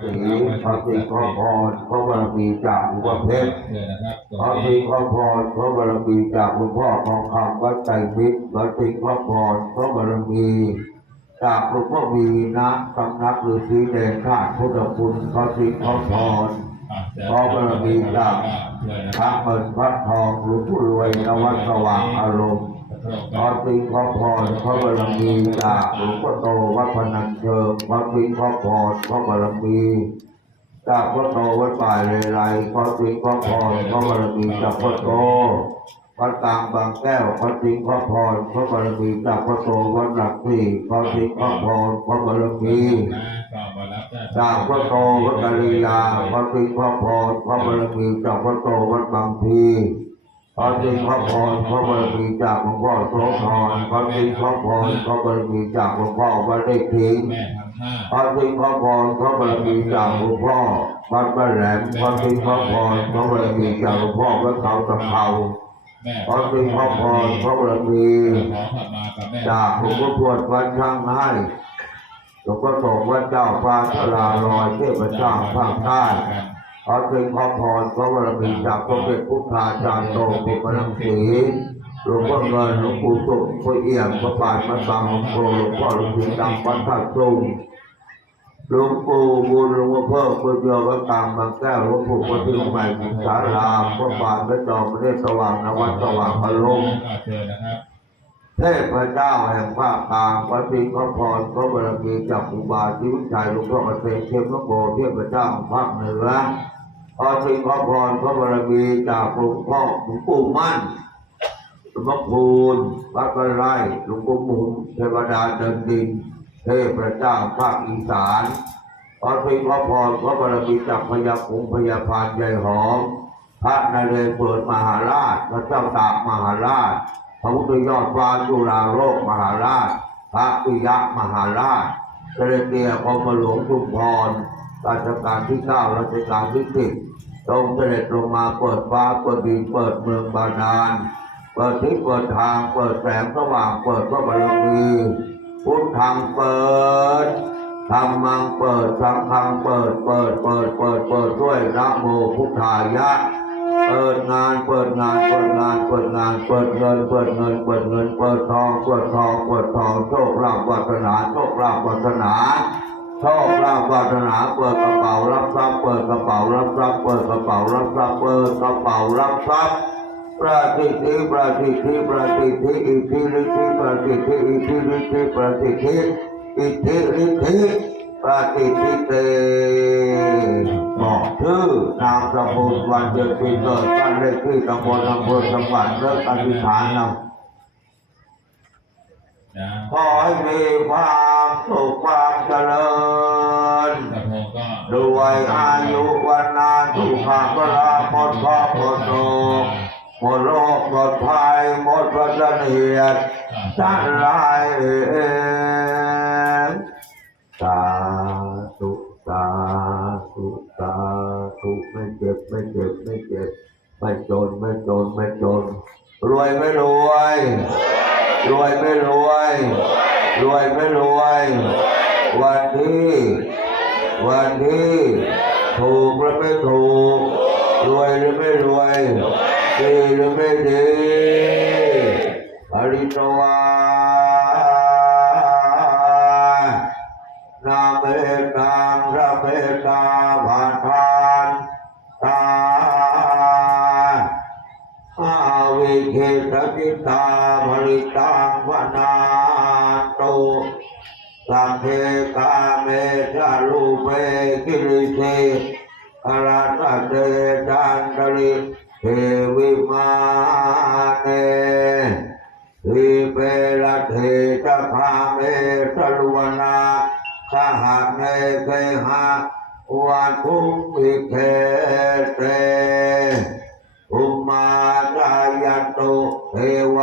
สีพระสิขอพรพระบารมีจากหลวงพ่อเพชรเชิญนะครับตรงพระสินี้ขอพรพระบารมีจากหลวงพ่อทองคำวัดไตรมิตรพระสิขอพรพระบารมีจากหลวงพ่อวีนะสำนักฤาษีเดชธาตุพุทธคุณพระสิขอพรอะเชิญขอบารมีจากเชิญนะพครัระบเงินพระทองหลวงพ่อรวยนวัดสว่างอารมณ์ ขอสิงขอพรพระบารมีจากหลวงพ่อโตวัดพนันเชิงขอสิงขอพรพระบารมีจากพ่อโตวัดป่าเลไลขอสิงขอพรพระบารมีจากพ่อโตวัดกลางบางแก้วขอสิงขอพรพระบารมีจากพ่อโตวัดหลักสี่ขอสิงขอพรพระบารมีนะก็มารับได้จากพ่อโตวัดกะลียาขอสิงขอพรพระบารมีจากพ่อโตวัดบางพี ขอสิงขอพรพระบารมีจากหลวงพ่อโสธรขอสิงขอพรพระบารมีจากหลวงพ่อวัดได้ทิ้งแม่ทำห้าขอสิงขอพรพระบารมีจากหลวงพ่อวัดบ้านแหลมขอสิงขอพรพระบารมีจากหลวงพ่อวัดเขาตะเภาแม่ขอสิงขอพรพระบารมีจากหลวงพ่อพวดวัดช่างให้หลวงพ่อสงวัดเจ้าฟ้าชลาลอยเทพเจ้าภาคใต้ ขอถึงขอพรพระบารมีจากพระเป็นพุทธาจารย์โตปุปนังสีหลวงพ่อเงินหลวงปู่สุขพระเอี่ยมพระบาทพระบางหลวงปู่หลวงพ่อหลวงปู่ดำวัดท่าตุงหลวงปู่บุญหลวงพ่อเพิ่มพุทธโยวัดกางบางแก้วหลวงปู่วัดที่ใหม่บุญสารามพระบาทพระจอมพระเนตรสว่างนวัดสว่างอาระครับเทพเจ้าแห่งภาคกลางพระสิงห์พระพรพระบารมีจากอุบาชีวิชัยหลวงพ่อเกษมเทพนโกเทพเจ้าภาคเหนือ พระสิงห์พระพรพระบารมีจากหลวงพ่อหลวงปู่มั่นหลวงพ่อคูณวัดกระไรหลวงปู่หมุนเทวดาเดินดิน เทพเจ้าภาคอีสานพระสิงห์พระพรพระบารมีจากพญาคงพญาพานใหญ่หอมพระนเรศวรมหาราชพระเจ้าตากมหาราชพระพุทธยอดฟ้าจุฬาโลกมหาราชพระปิยะมหาราชเสด็จเตียกรมหลวงชุมพร รัชกาลที่เก้ารัชกาลที่สิบทรงเสด็จลงมาเปิดฟ้าเปิดดินเปิดเมืองบาดาลเปิดทิศเปิดทางเปิดแสงสว่างเปิดพระบารมีพุทธังเปิดธรรมังเปิดสังฆังเปิดเปิดเปิดเปิดเปิดด้วยนะโมพุทธายะเปิดงานเปิดงานเปิดงานเปิดงานเปิดเงินเปิดเงินเปิดเงินเปิดทองเปิดทองเปิดทองโชคลาภวาสนาโชคลาภวาสนา โชคลาภวาสนาเปิดกระเป๋ารับทรัพย์เปิดกระเป๋ารับทรัพย์เปิดกระเป๋ารับทรัพย์เปิดกระเป๋ารับทรัพย์ประสิทธิประสิทธิประสิทธิอิทธิฤทธิประสิทธิอิทธิฤทธิประสิทธิอิทธิฤทธิประสิทธิเตบอกชื่อนามสกุลวันเดือนปีเกิดบ้านเลขที่ตำบลอำเภอจังหวัดเลิกอธิษฐานนะำขอให้มี ความสุขความเจริญกระโพงก็ด้วยอายุวันนาสุขะพลาหมดข้อหมดโศกหมดโรคหมดภัยหมดวัฏเนียดจันไรเองสาธุสาธุสาธุไม่เจ็บไม่เจ็บไม่เจ็บไม่จนไม่จนไม่จนรวยไม่รวยรวยไม่รวย วยไม่รวย วันที่วันที่ถูกหรือไม่ถูก รวยหรือไม่รวย ดีหรือไม่ดี วันทุมิเคเตอุมาจายันตุเทว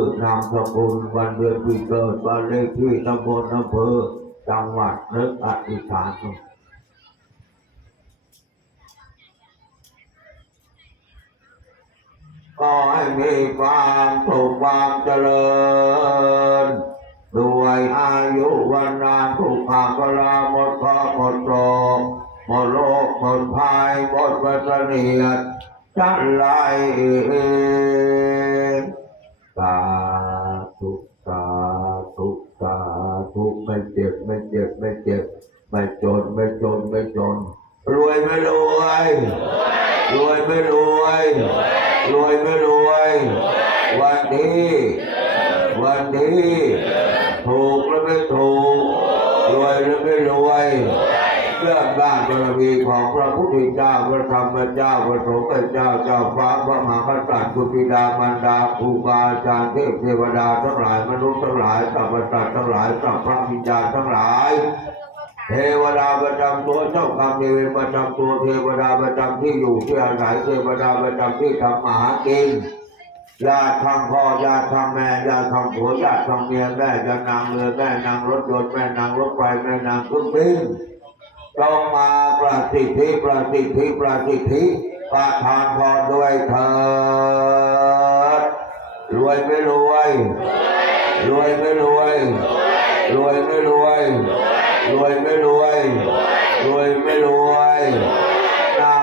ชื่อนามสกุลวันเดือนปีเกิดวันเลขที่ตำบลอำเภอจังหวัดนึกอธิษฐานก็ให้มีความสุขความเจริญ ด้วยอายุวันนานทุกขากลาหมดข้อหมดโรคหมดโรคหมดภัยหมดวัฏเนียดจันไราธุสาธุสาธุไม่เจ็บไม่เจ็บไม่เจ็บไม่จนไม่จนไม่จน รวยไม่รวย รวยไม่รวย รวยไม่รวย วันนี้วันนี้ถูกหรือไม่ถูก รวยหรือไม่รวยเรื่องด้านบารมี พระพุทธเจ้าพระธรรมเจ้าพระสงฆ์เจ้าเจ้าฟ้าพระมหากษัตริย์สุปิดามารดาครูบาอาจารย์เทพเทวดาทั้งหลายมนุษย์ทั้งหลายสัพพสัตว์ทั้งหลายสัพพวิญญาณทั้งหลายเทวดาประจำตัวเจ้ากรรมนเวรประจำตัวเทวดาประจำที่อยู่ที่อาศัยเทวดาประจำที่ทำมาหากินญาติทางพ่อญาติทางแม่ญาติทางผัวญาติทางเมียแม่จะนางเรือแม่นางรถยนต์แม่นางรถไฟแม่นางเครื่องบิน จงมาประสิทธิประสิทธิประสิทธิประทานพรด้วยเถิดรวยไม่รวยรวยไม่รวยรวยไม่รวยรวยไม่รวยรวยไม่รวยนา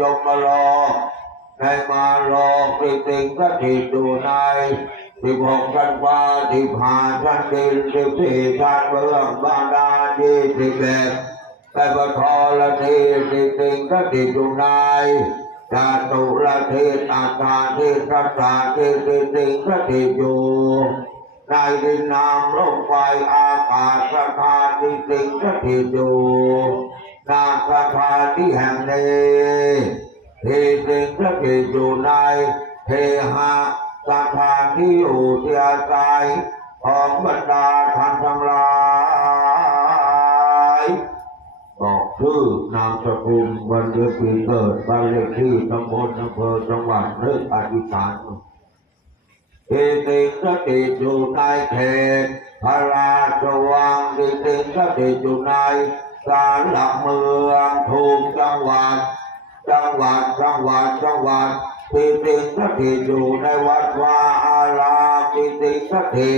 ยมโลกในมาโลกที่ติงพระทิจุในสิบหกชั้นฟ้าสิบห้าชั้นดินสิบสี่ชั้นเบื้องบาดาลยี่สิบเอ็ดไปปทละทีสิติงพระทิจุในจาตุละทีตาตาทีสัตตาทีสิติงพระทิจุในดินน้ำลมไฟอากาศสถานที่สิ่งสถิตอยู่ นาสถาที่แห่งนี้ที่สิ่งสถิตอยู่ในเทหะสถานที่อยู่ที่อาศัยของบรรดาท่านทั้งหลายบอกชื่อนามสกุลวันเดือนปีเกิดบ้านเลขที่ตำบลอำเภอจังหวัดเลือกอธิษฐานอิติสติอยู่ในเขตพระราชวังอิติสติอยู่ใน ศาลหลักเมืองถูกจังหวัดจังหวัดจังหวัดจังหวัดอิติสติตอยู่ในวัดวาอารามอิติสติ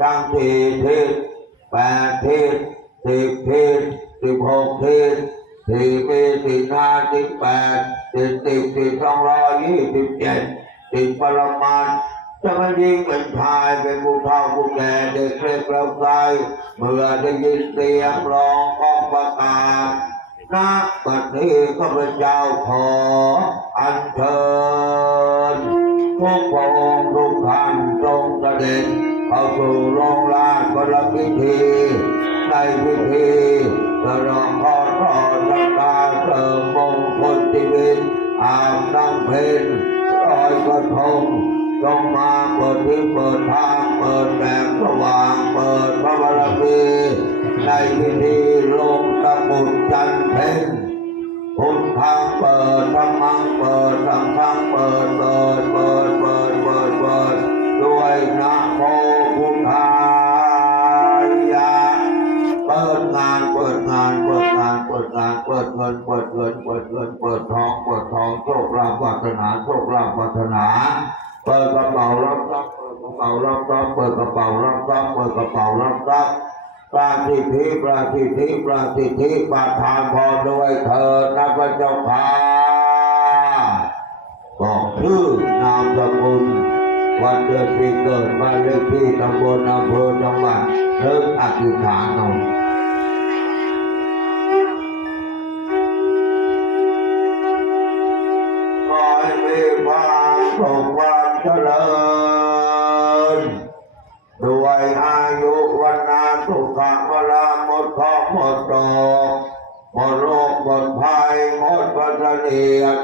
ทั้งสี่ทิศแปดทิศสิบทิศสิบหกทิศสี่ปีสี่ห้าสิบแปดสิบสิบสิบสองร้อยยี่สิบเจ็ดสิบปรมาณ จะมายิงเป็นชายเป็นผู้เฒ่าผู้แก่เด็กเล็กเราใสเมื่อได้ยินเสียงร้องของประกาศนักบัดนี้ข้าพเจ้าขออัญเชิญทุกพระองค์ทุกท่านทรงเสด็จเข้าสู่โรงลาชบรพิธีในพิธีฉลองขอทอดชะตาเสริมมงคลชีวิตอาบน้ำเพ็ญลอยกระทง จงมาเปิดที่เปิดทางเปิดแสงสว่างเปิดพระบารมีในพิธีลงตะกุดจันเพ็ญพุทธังเปิดธรรมังเปิดสังฆังเปิดเปิดเปิดเปิดเปิดเปิดด้วยนะโมพุทธา ปิดงานเปิดงานเปิดงานเปิดงานเปิดเงินเปิดเงินเปิดเงินเปิดทองเปิดทองโชคลาภวาสนาโชคลาภวาสนาเปิดกระเป๋ารับทรัพย์เปิดกระเป๋ารับทรัพย์เปิดกระเป๋ารับทรัพย์เปิดกระเป๋ารับทรัพย์ปราสิทธิปราสิทธิปราสิทธิประทานพรด้วยเถิดนะพระเจ้าค่ะบอกชื่อนามสกุลวันเดือนปีเกิดบ้านเลขที่ตำบลอำเภอจังหวัดเริ่มอธิษฐานเอา เจริญด้วยอายุวันนาสุขะเวลาหมดเคราะห์หมดโรคหมดโรคหมดภัยหมดปัญเนียด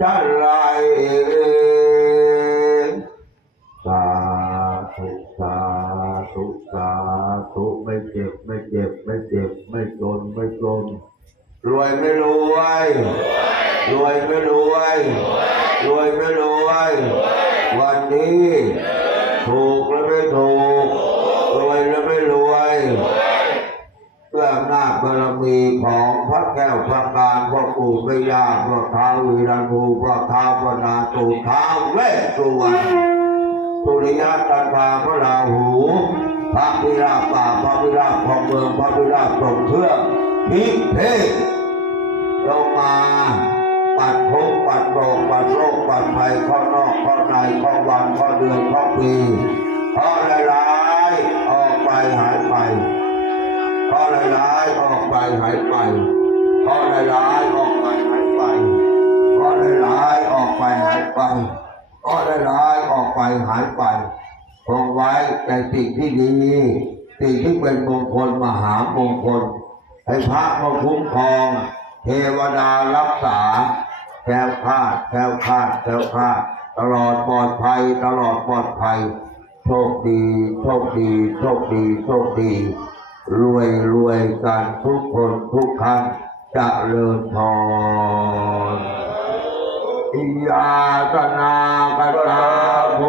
จันไรสาธุสาธุสาธุไม่เจ็บไม่เจ็บไม่เจ็บไม่จนไม่จนรวยไม่รวยรวยไม่รวยรวยไม่รวย วันนี้ถูกและไม่ถูกรวยและไม่รวยด้วยอำนาบารมีของพระแก้วพระการพ่อปู่แม่ย่าพ่อท้าววีรันูพ่อท้าวพนาตูท้าวเวสสุวรรณสุริยะจันทาพระราหู พระพิราบป่าพระพิราบของเมืองพระพิราบทรงเครื่องพิเทศลงมา ปัดทุกปัดโรคปัดโรคปัดภัยข้อนอกข้อในข้อวันข้อเดือนข้อปีข้อร้ายๆออกไปหายไปข้อร้ายๆออกไปหายไปข้อร้ายๆออกไปหายไปข้อร้ายๆออกไปหายไปข้อร้ายๆออกไปหายไปคงไว้แต่สิ่งที่ดีสิ่งที่เป็นมงคลมหามงคลให้พระมาคุ้มครอง เทวดารักษา คล้วคลาดแคล้วคลาดแคล้วคลาดตลอดปลอดภัย ตลอดปลอดภัย โชคดีโชคดีโชคดีโชคดี รวยรวยกันทุกคนทุกท่านจะเลิญพรอิยาตนาคตาโพ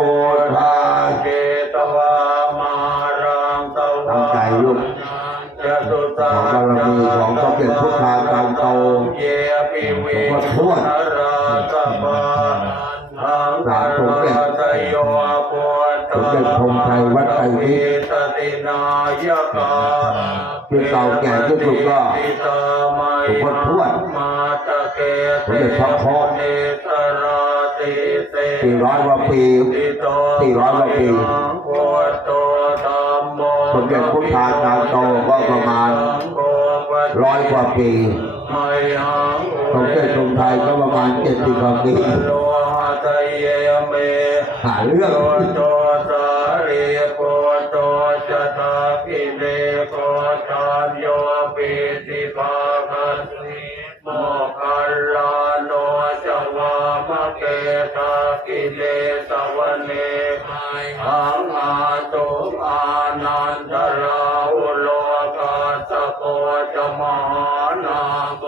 ธาเจตวามารังตวาตั้งใจลูกจตุตาของบารมีของพระเดชพุทธาจารย์โตเยปิเวหลวงพ่อทวด ที่เก่าแก่ที่สุดก็ปิตามัหลวงพ่อทวดมาตะเกสมเด็จพระโคสี่ร้อยกว่าปีสี่ร้อยกว่าปีสมเด็จพุทธาจารย์โตก็ประมาณร้อยกว่าปีสมเด็จทรงไทยก็ประมาณเจ็ดสิบกว่าปีหาเรื่อง เนหังอาตุอานันตราอุโลกาสโกจมหานาโก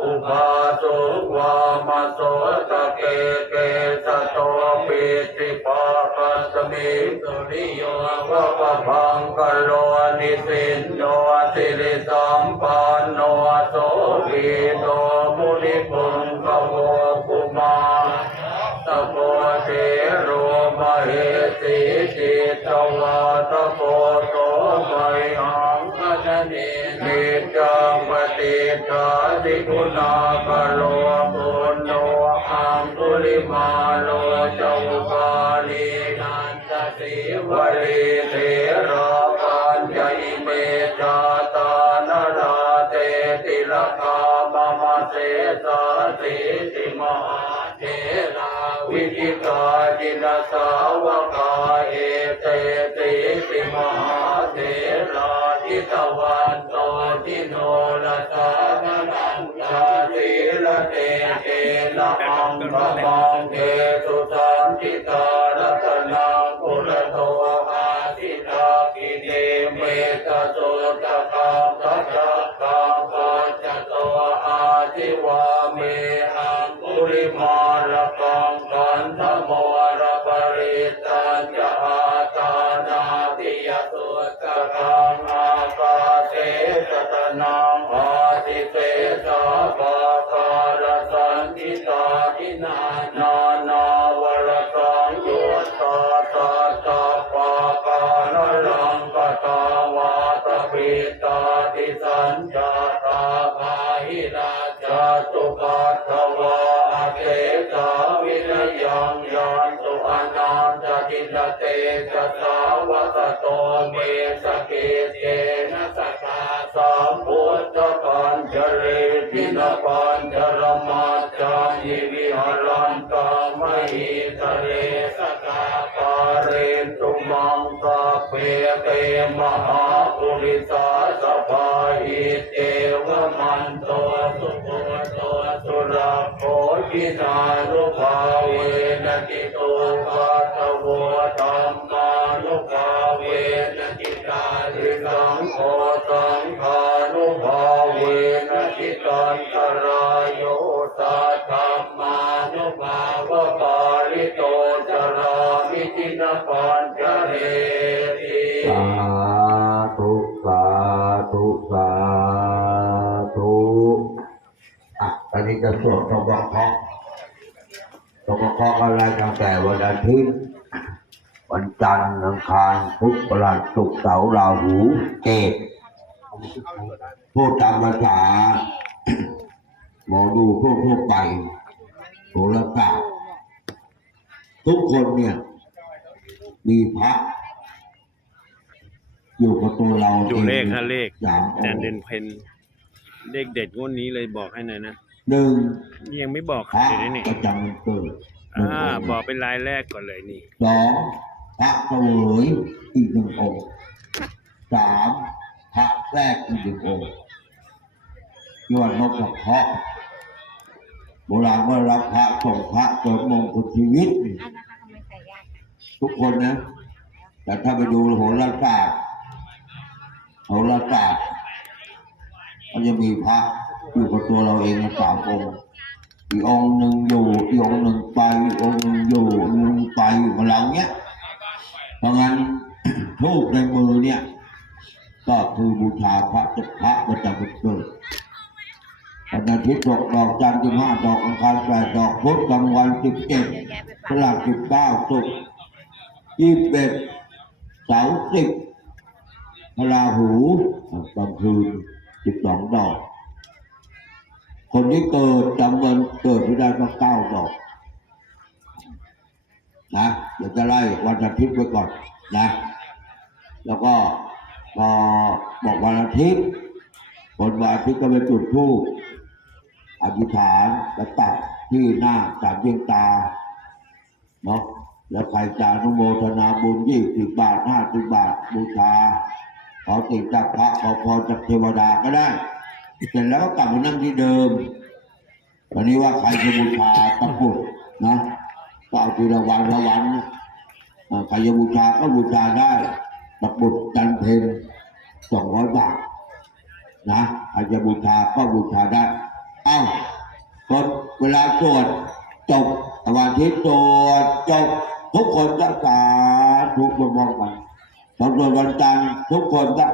อุบาสุวามโสตะเกเกสโตปิติปาคัสมิสุริโยวะปะพังกโลนิสินโนสิริสัมปันโนโสภิโตมุนิโว เหติจิตวาตโกโตไมหังคะจเนนิจังปฏิทาติคุณากโลปุณโนอังตุลิมาโลจุปาลีนันตสิวลี พระมังเทสุสันติตารัตนังปุรโตอาทิตากิเนเมตโสตะคัง จตุปัฏฐวาอเกตวินยยนตุอนันตินเจะสาวสโตเมสเกเนสกาสัมพุทธปัญจเรตินปัญจรมาจายิวิหารันตามหิตเรสกา เรตุมังกาเปเตมหาปุริสาสภาหิเตวมันโตสุโขโตสุรโคินานุภาเวนะกิโตปัตโวธรรมานุภาเวนะิตาธิสังโฆสังฆานุภาเวนะิตันตรายโยสั ปัญจเรติสาธุสาธุสาธุอะตอนนี้จะสวดตบเคราะตบเคราะห์อะไรตั้งแต่วันอาทิตย์วันจันทร์อังคารพุธพฤหัสศุกร์เสาร์ราหูเกตพูดตามภาษาหมอดูทั่วทั่วๆไปโหราศาสตร์ทุกคนเนี่ย มีพระอยู่กับตัวเราดูเลขฮะเลขสามอแต่งเด่นค์เพนเลขเด็ดงวดนี้เลยบอกให้หน่อยนะหนึ่งยังไม่บอกพระเลยนะนี่ประจำวันเกิดหนึ่งอ่าองค์บอกเป็นรายแรกก่อนเลยนี่สองพระเสวยอีกหนึ่งองค์สามพระแรกอีกหนึ่งองค์ยอดนกกระเคราะห์โบราณว่ารับพระส่งพระเกิดมงคลชีวิต ทุกคนนะ แต่ถ้าไปดูโหราศาสตร์โหราศาสตร์มันจะมีพระอยู่กับตัวเราเองนะสามองค์อีกองค์หนึ่งอยู่อีกองค์หนึ่งไปอีกองค์หนึ่งอยู่องค์หนึ่งไปอยู่กับเราเนี้ยเพราะงั้นทูบในมือเนี่ย ก็คือบูชาพระจุพระประจำวันเกิดวันอาทิตย์ดอกดอกจันทร์สิบห้าดอกอังคารแปดดอกพุธกลางวันสิบเจ็ดเยอะแยะไปพฝากฤหัสสิบเก้าศุกร์ ยี่สิบเอ็ดสาร์สิบราหูกลางคืนสิบสองดอก คนที่เกิดจำวันเกิดไม่ได้ก็เก้าดอกนะเดี๋ยวจะไล่วันอาทิตย์ไว้ก่อนนะ แล้วก็พอบอกวันอาทิตย์คนวันอาทิตย์ก็ไปจุดธูปอธิษฐานและตัดที่หน้าสามเพียงตาเนาะ แล้วใครจะอนุโมทนาบุญยี่สิบบาทห้าสิบบาทบูชาขอติดจากพระขอพรจากเทวดาก็ได้ เสร็จแล้วก็กลับมานั่งที่เดิมวันนี้ว่าใครจะบูชาตะกุดนะก็เอาทีละวันละวันใครจะบูชาก็บูชาได้ตะกุดจันเพนสองร้อยบาทนะใครจะบูชาก็บูชาได้ เอ้าตอนเวลาสวดจบวันทิตย์สวดจบ ทุกคนก็สาธุมองกันตอนวดวันจันทร์ทุกคนก็